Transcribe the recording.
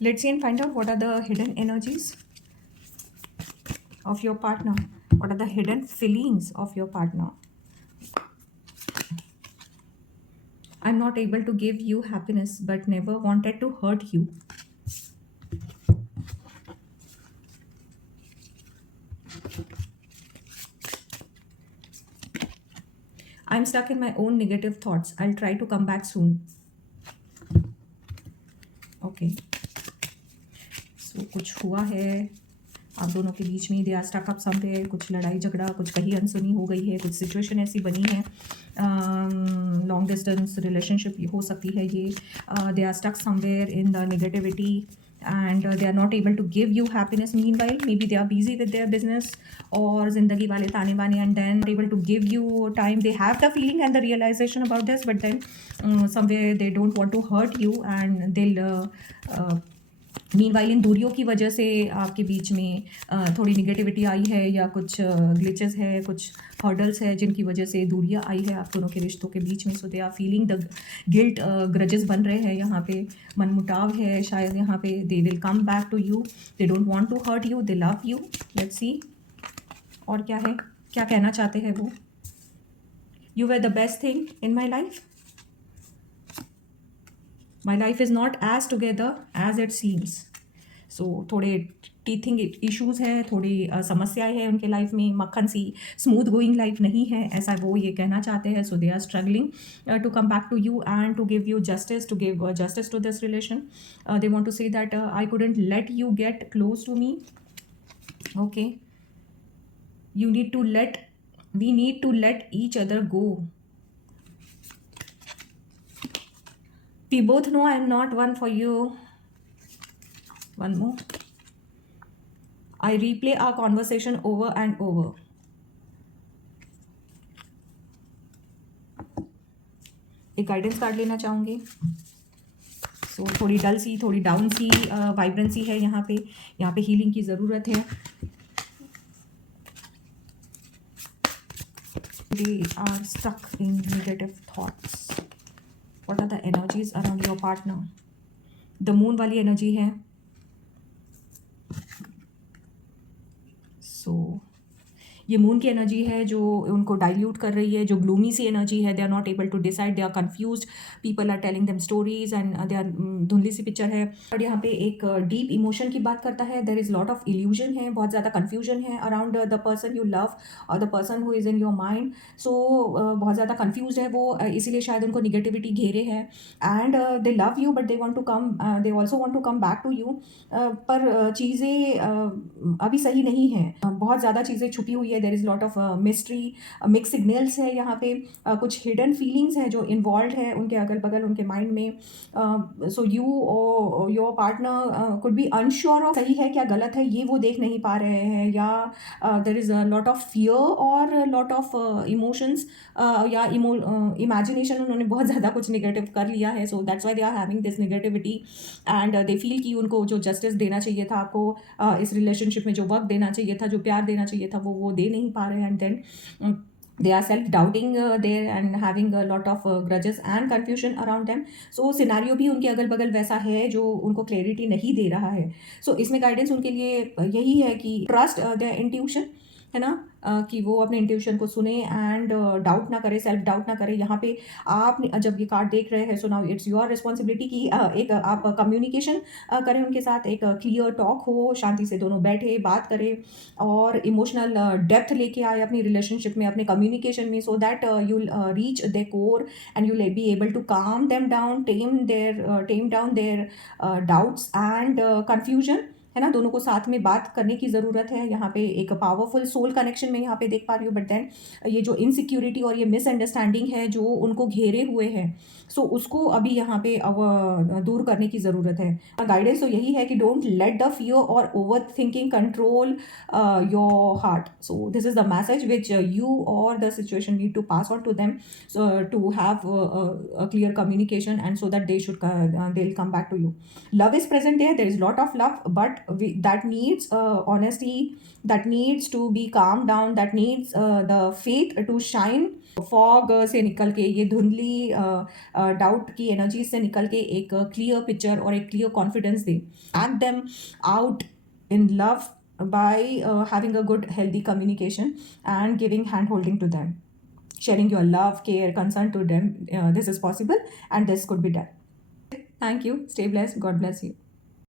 Let's see and find out what are the hidden energies of your partner. What are the hidden feelings of your partner? I'm not able to give you happiness but never wanted to hurt you. I'm stuck in my own negative thoughts. I'll try to come back soon. Okay. So कुछ हुआ है आप दोनों के बीच में, they are stuck up somewhere, कुछ लड़ाई झगड़ा, कुछ कहीं अनसुनी हो गई है, कुछ सिचुएशन ऐसी बनी है, लॉन्ग डिस्टेंस रिलेशनशिप हो सकती है ये, they are stuck somewhere in the negativity and they are not able to give you happiness. Meanwhile maybe they are busy with their business or zindagi wale tane bane, and then not able to give you time. They have the feeling and the realization about this, but then somewhere they don't want to hurt you and they'll meanwhile इन दूरियों की वजह से आपके बीच में थोड़ी negativity आई है या कुछ ग्लिचेस है, कुछ हर्डल्स है जिनकी वजह से दूरियां आई है आप दोनों के रिश्तों के बीच में. So they are feeling the guilt, grudges बन रहे हैं यहाँ पे, मनमुटाव है शायद यहाँ पे. They will come back to you, they don't want to hurt you, they love you. Let's see और क्या है, क्या कहना चाहते हैं वो. You were the best thing in my life. My life is not as together as it seems. So थोड़े teething issues हैं, थोड़ी समस्याएं हैं उनके लाइफ में, मक्खन सी स्मूथ गोइंग लाइफ नहीं है ऐसा वो ये कहना चाहते हैं. So they are struggling to come back to you and to give you justice, to give justice to this relation. They want to say that I couldn't let you get close to me. Okay, you need to let, we need to let each other go. We both know I'm not one for you. One more. I replay our conversation over and over. एक guidance card लेना चाहूँगी. सो थोड़ी डल सी, थोड़ी down सी vibrancy है यहाँ पे healing की ज़रूरत है. They are stuck in negative thoughts. What are the energies around your partner? The moon वाली एनर्जी है. सो ये मून की एनर्जी है जो उनको डाइल्यूट कर रही है, जो ग्लूमी सी एनर्जी है. They are not able to decide, they are confuse, people are telling them stories and they are, धुंधली सी पिक्चर है. और यहाँ पे एक डीप इमोशन की बात करता है. There is lot of illusion है, बहुत ज़्यादा कन्फ्यूजन है around the person you love और the person who is in your mind. So बहुत ज़्यादा कन्फ्यूज है वो, इसीलिए शायद उनको निगेटिविटी घेरे है. And they love you but they want to come, they also want to come back to you. पर चीज़ें अभी सही नहीं है, बहुत ज़्यादा चीज़ें छुपी हुई है. There is lot of mystery, mix signals है यहाँ पे, कुछ हिडन फीलिंग्स हैं जो इन्वॉल्व है उनके अगल बगल, उनके माइंड में. सो यू और your partner could be unsure of सही है क्या गलत है, ये वो देख नहीं पा रहे हैं. या there is lot of fear और लॉट ऑफ इमोशंस या इमेजिनेशन. उन्होंने बहुत ज़्यादा कुछ निगेटिव कर लिया है. So that's why they are having this negativity and they feel कि उनको जो जस्टिस देना चाहिए था आपको, इस रिलेशनशिप में जो वक्त देना चाहिए था, जो प्यार देना चाहिए था, वो दे नहीं पा रहे हैं. And then they are self-doubting there and having a lot of grudges and confusion around them. So scenario भी उनके अगल बगल वैसा है जो उनको क्लैरिटी नहीं दे रहा है. So इसमें गाइडेंस उनके लिए यही है कि ट्रस्ट देयर इंट्यूशन, है ना, कि वो अपने इंट्यूशन को सुने एंड डाउट ना करे, सेल्फ डाउट ना करे. यहाँ पे आप जब ये कार्ड देख रहे हैं, so now it's your responsibility कि एक आप कम्युनिकेशन करें उनके साथ, एक क्लियर टॉक हो, शांति से दोनों बैठे बात करें और इमोशनल डेप्थ लेके आए अपनी रिलेशनशिप में, अपने कम्युनिकेशन में, so that you reach the core and you be able to calm them down, tame down their doubts and confusion, है ना. दोनों को साथ में बात करने की ज़रूरत है. यहाँ पे एक पावरफुल सोल कनेक्शन में यहाँ पे देख पा रही हूँ. बट देन ये जो इनसिक्योरिटी और ये मिसअंडरस्टैंडिंग है जो उनको घेरे हुए हैं, सो उसको अभी यहाँ पे दूर करने की ज़रूरत है. गाइडेंस तो यही है कि डोंट लेट द फियर और overthinking control your heart. So this is the message which you और the situation need to pass on to them to have a clear communication and so that they should they'll come back to you. Love is present there, there is lot of love, but that needs honesty, that needs to be calmed down, that needs the faith to shine. Fog से निकल के, ये धुंधली doubt की energy से निकल के एक क्लियर पिक्चर और एक clear confidence they. Act them out in love by having a good healthy communication and giving hand holding to them, sharing your love, care, concern to them. This is possible and this could be done. Thank you. Stay blessed. God bless you.